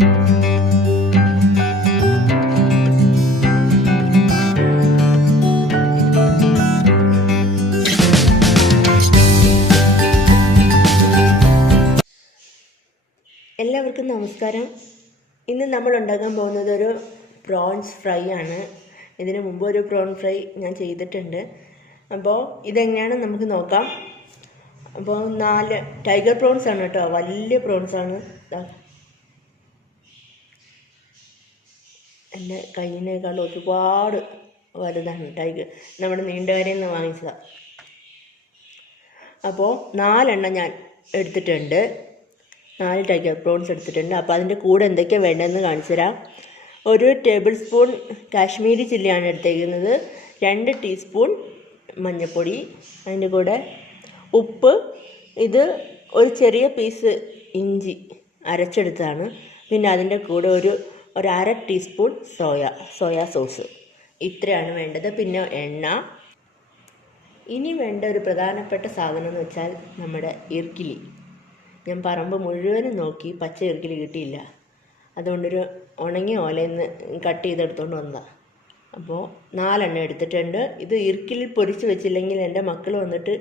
എല്ലാവർക്കും നമസ്കാരം. ഇന്ന് നമ്മൾ ഉണ്ടാക്കാൻ പോകുന്നത് ഒരു പ്രോൺസ് ഫ്രൈ ആണ്. ഇതിനു മുമ്പ് ഒരു പ്രോൺ ഫ്രൈ ഞാൻ ചെയ്തിട്ടുണ്ട്. അപ്പോൾ ഇതെങ്ങനെയാണ് നമുക്ക് നോക്കാം. അപ്പോൾ 4 ടൈഗർ പ്രോൺസ് ആണ് കേട്ടോ, വലിയ പ്രോൺസ് ആണ്. എൻ്റെ കയ്യിനേക്കാൾ ഒരുപാട് വലുതാണ് ടൈഗർ, നമ്മുടെ നീണ്ടകരയിൽ നിന്ന് വാങ്ങിച്ചതാണ്. അപ്പോൾ 4 എണ്ണം ഞാൻ എടുത്തിട്ടുണ്ട്, 4 ടൈഗർ പ്രോൺസ് എടുത്തിട്ടുണ്ട്. അപ്പോൾ അതിൻ്റെ കൂടെ എന്തൊക്കെയാണ് വേണ്ടതെന്ന് കാണിച്ചു തരാം. 1 ടേബിൾ സ്പൂൺ കാശ്മീരി ചില്ലിയാണ് എടുത്തേക്കുന്നത്, 2 ടീസ്പൂൺ മഞ്ഞൾപ്പൊടി, അതിൻ്റെ കൂടെ ഉപ്പ്, ഇത് ഒരു ചെറിയ പീസ് ഇഞ്ചി അരച്ചെടുത്തതാണ്. പിന്നെ അതിൻ്റെ കൂടെ ഒരു 1/2 ടീസ്പൂൺ സോയാ സോസ്. ഇത്രയാണ് വേണ്ടത്. പിന്നെ എണ്ണ. ഇനി വേണ്ട ഒരു പ്രധാനപ്പെട്ട സാധനം എന്ന് വെച്ചാൽ നമ്മുടെ ഇർക്കിലി. ഞാൻ പറമ്പ് മുഴുവനും നോക്കി, പച്ച ഇർക്കിലി കിട്ടിയില്ല. അതുകൊണ്ടൊരു ഉണങ്ങിയ ഓലയിൽ നിന്ന് കട്ട് ചെയ്തെടുത്തുകൊണ്ട് വന്നതാണ്. അപ്പോൾ 4 എണ്ണം എടുത്തിട്ടുണ്ട്. ഇത് ഇർക്കിലിൽ പൊരിച്ച് വെച്ചില്ലെങ്കിൽ എൻ്റെ മക്കൾ വന്നിട്ട്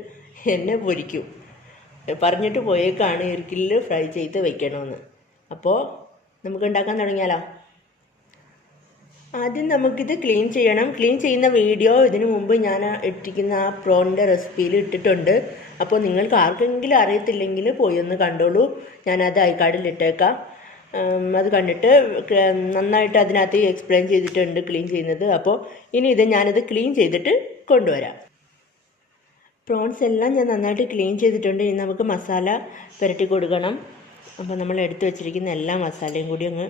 എന്നെ പൊരിക്കും. പറഞ്ഞിട്ട് പോയേക്കാണ് ഇർക്കിലിൽ ഫ്രൈ ചെയ്ത് വെക്കണമെന്ന്. അപ്പോൾ നമുക്ക് ഉണ്ടാക്കാൻ തുടങ്ങിയാലോ. ആദ്യം നമുക്കിത് ക്ലീൻ ചെയ്യണം. ക്ലീൻ ചെയ്യുന്ന വീഡിയോ ഇതിനു മുമ്പ് ഞാൻ ഇട്ടിരിക്കുന്ന ആ പ്രോണിൻ്റെ റെസിപ്പിയിൽ ഇട്ടിട്ടുണ്ട്. അപ്പോൾ നിങ്ങൾക്ക് ആർക്കെങ്കിലും അറിയത്തില്ലെങ്കിൽ പോയി ഒന്ന് കണ്ടോളൂ. ഞാനത് ഐക്കാർഡിൽ ഇട്ടേക്കാം. അത് കണ്ടിട്ട് നന്നായിട്ട് അതിനകത്ത് എക്സ്പ്ലെയിൻ ചെയ്തിട്ടുണ്ട് ക്ലീൻ ചെയ്യുന്നത്. അപ്പോൾ ഇനി ഞാനത് ക്ലീൻ ചെയ്തിട്ട് കൊണ്ടുവരാം. പ്രോൺസ് എല്ലാം ഞാൻ നന്നായിട്ട് ക്ലീൻ ചെയ്തിട്ടുണ്ട്. ഇനി നമുക്ക് മസാല പുരട്ടി കൊടുക്കണം. അപ്പോൾ നമ്മൾ എടുത്തു വച്ചിരിക്കുന്ന എല്ലാ മസാലയും കൂടി അങ്ങ്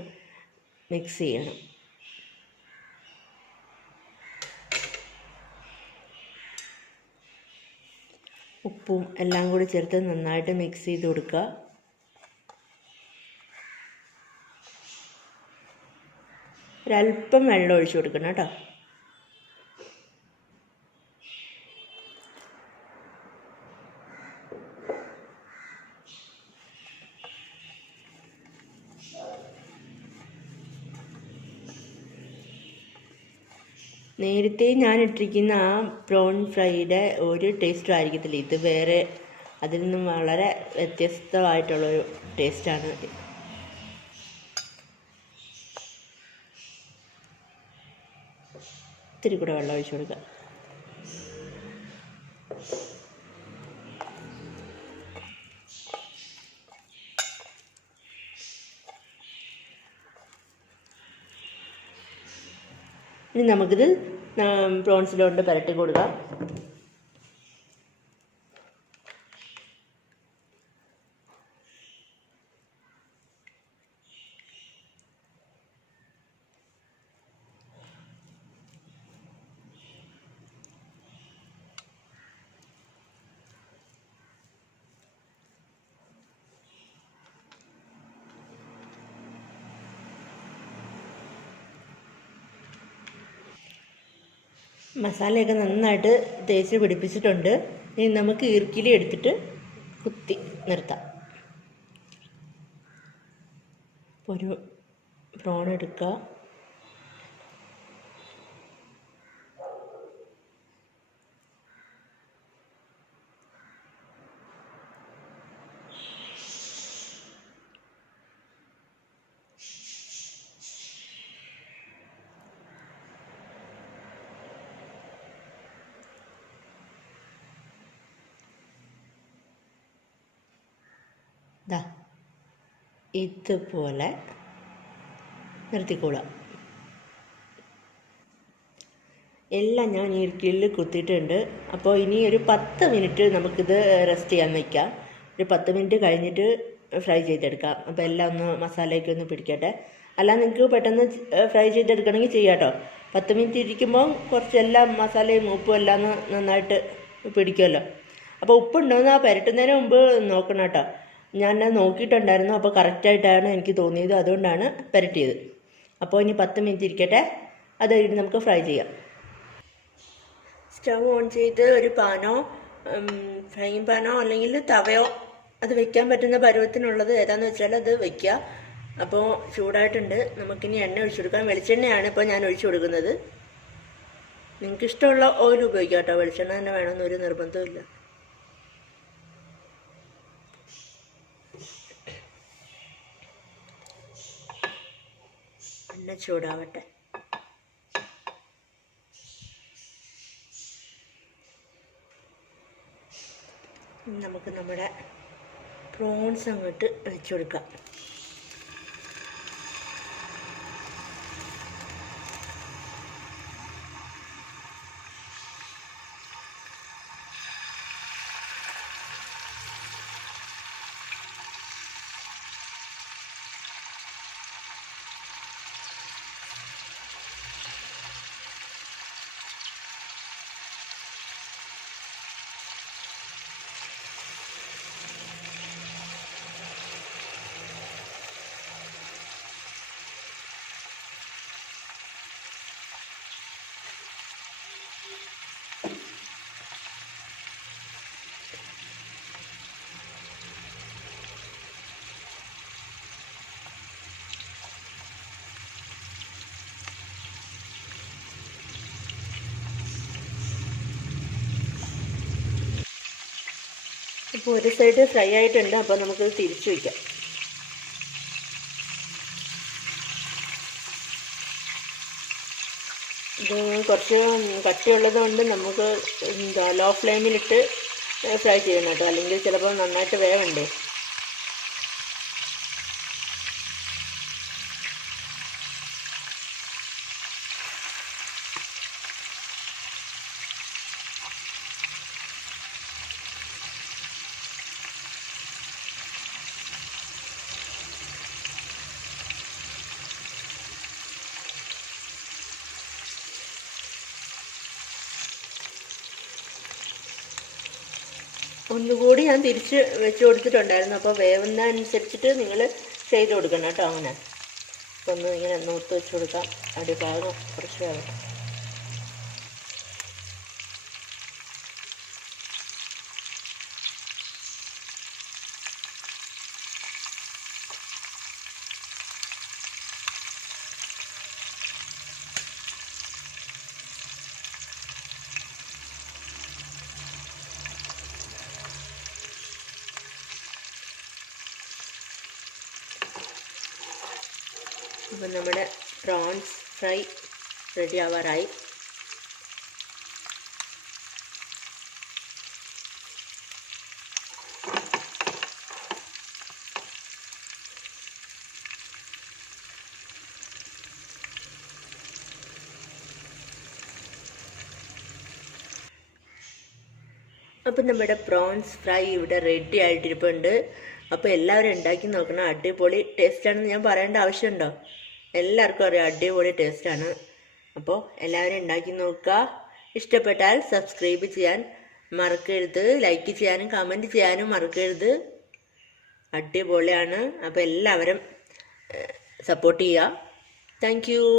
മിക്സ് ചെയ്യണം. ഉപ്പും എല്ലാം കൂടി ചേർത്ത് നന്നായിട്ട് മിക്സ് ചെയ്ത് കൊടുക്കുക. ഒരല്പം വെള്ളം ഒഴിച്ചു കൊടുക്കണം കേട്ടോ. നേരത്തെ ഞാൻ ഇട്ടിരിക്കുന്ന ആ പ്രോൺ ഫ്രൈയുടെ ഒരു ടേസ്റ്റും ആയിരിക്കത്തില്ല. ഇത് വേറെ, അതിൽ നിന്നും വളരെ വ്യത്യസ്തമായിട്ടുള്ളൊരു ടേസ്റ്റാണ്. ഇത്തിരി കൂടെ വെള്ളം ഒഴിച്ചു കൊടുക്കുക. ഇനി നമുക്കിത് പ്രോൺസിലോട്ട് പുരട്ടി കൊടുക്കാം. മസാലയൊക്കെ നന്നായിട്ട് തേച്ച് പിടിപ്പിച്ചിട്ടുണ്ട്. ഇനി നമുക്ക് ഇർക്കിലി എടുത്തിട്ട് കുത്തി നിർത്താം. ഒരു പ്രോൺ എടുക്കുക. ഇതുപോലെ നിർത്തിക്കോളാം. എല്ലാം ഞാൻ ഇർക്കിലിൽ കുത്തിയിട്ടുണ്ട്. അപ്പോൾ ഇനി ഒരു 10 മിനിറ്റ് നമുക്കിത് റെസ്റ്റ് ചെയ്യാൻ വയ്ക്കാം. ഒരു 10 മിനിറ്റ് കഴിഞ്ഞിട്ട് ഫ്രൈ ചെയ്തെടുക്കാം. അപ്പോൾ എല്ലാം ഒന്ന് മസാലയൊക്കെ ഒന്ന് പിടിക്കട്ടെ. അല്ല, നിങ്ങൾക്ക് പെട്ടെന്ന് ഫ്രൈ ചെയ്തെടുക്കണമെങ്കിൽ ചെയ്യാം കേട്ടോ. 10 മിനിറ്റ് ഇരിക്കുമ്പോൾ കുറച്ചെല്ലാം മസാലയും ഉപ്പും എല്ലാം നന്നായിട്ട് പിടിക്കുമല്ലോ. അപ്പോൾ ഉപ്പുണ്ടോയെന്ന് ആ പുരട്ടുന്നതിന് മുമ്പ് നോക്കണം കേട്ടോ. ഞാൻ നോക്കിയിട്ടുണ്ടായിരുന്നു, അപ്പോൾ കറക്റ്റായിട്ടാണ് എനിക്ക് തോന്നിയത്, അതുകൊണ്ടാണ് പുരട്ടിയത്. അപ്പോൾ ഇനി 10 മിനിറ്റ് ഇരിക്കട്ടെ, അത് കഴിഞ്ഞ് നമുക്ക് ഫ്രൈ ചെയ്യാം. സ്റ്റവ് ഓൺ ചെയ്ത് ഒരു പാനോ ഫ്രൈയിങ് പാനോ അല്ലെങ്കിൽ തവയോ അത് വെക്കാൻ പറ്റുന്ന പരുവത്തിനുള്ളത് ഏതാണെന്ന് വെച്ചാൽ അത് വെക്കുക. അപ്പോൾ ചൂടായിട്ടുണ്ട്. നമുക്കിനി എണ്ണ ഒഴിച്ചു കൊടുക്കാം. വെളിച്ചെണ്ണയാണ് ഇപ്പോൾ ഞാൻ ഒഴിച്ചു കൊടുക്കുന്നത്. നിങ്ങൾക്ക് ഇഷ്ടമുള്ള ഓയിൽ ഉപയോഗിക്കാം കേട്ടോ. വെളിച്ചെണ്ണ തന്നെ വേണമെന്നൊരു നിർബന്ധമില്ല. എണ്ണ ചൂടാവട്ടെ. നമുക്ക് നമ്മുടെ പ്രോൺസ് അങ്ങോട്ട് വെച്ചു കൊടുക്കാം. ഇപ്പോൾ ഒരു സൈഡ് ഫ്രൈ ആയിട്ടുണ്ട്. അപ്പോൾ നമുക്കത് തിരിച്ചു വയ്ക്കാം. ഇത് കുറച്ച് കട്ടിയുള്ളത് കൊണ്ട് നമുക്ക് ലോ ഫ്ലെയിമിലിട്ട് ഫ്രൈ ചെയ്യണം കേട്ടോ. അല്ലെങ്കിൽ ചിലപ്പോൾ നന്നായിട്ട് വേവണ്ടേ. ഒന്നുകൂടി ഞാൻ തിരിച്ച് വെച്ച് കൊടുത്തിട്ടുണ്ടായിരുന്നു. അപ്പോൾ വേവുന്ന അനുസരിച്ചിട്ട് നിങ്ങൾ ചെയ്ത് കൊടുക്കണം കേട്ടോ. അങ്ങനെ അപ്പോൾ ഒന്ന് ഇങ്ങനെ നൂത്ത് വെച്ച് കൊടുക്കാം. അടിഭാഗം കുറച്ച് വേവട്ടെ. അപ്പം നമ്മുടെ പ്രോൺസ് ഫ്രൈ റെഡി ആവാറായി. അപ്പം നമ്മുടെ പ്രോൺസ് ഫ്രൈ ഇവിടെ റെഡി ആയിട്ടിരിപ്പുണ്ട്. അപ്പോൾ എല്ലാവരും ഉണ്ടാക്കി നോക്കണം. അടിപൊളി ടേസ്റ്റാണെന്ന് ഞാൻ പറയേണ്ട ആവശ്യമുണ്ടോ? എല്ലാവർക്കും അറിയാം അടിപൊളി ടേസ്റ്റാണ്. അപ്പോൾ എല്ലാവരും ഉണ്ടാക്കി നോക്കുക. ഇഷ്ടപ്പെട്ടാൽ സബ്സ്ക്രൈബ് ചെയ്യാൻ മറക്കരുത്. ലൈക്ക് ചെയ്യാനും കമൻറ്റ് ചെയ്യാനും മറക്കരുത്. അടിപൊളിയാണ്. അപ്പോൾ എല്ലാവരും സപ്പോർട്ട് ചെയ്യുക. Thank you.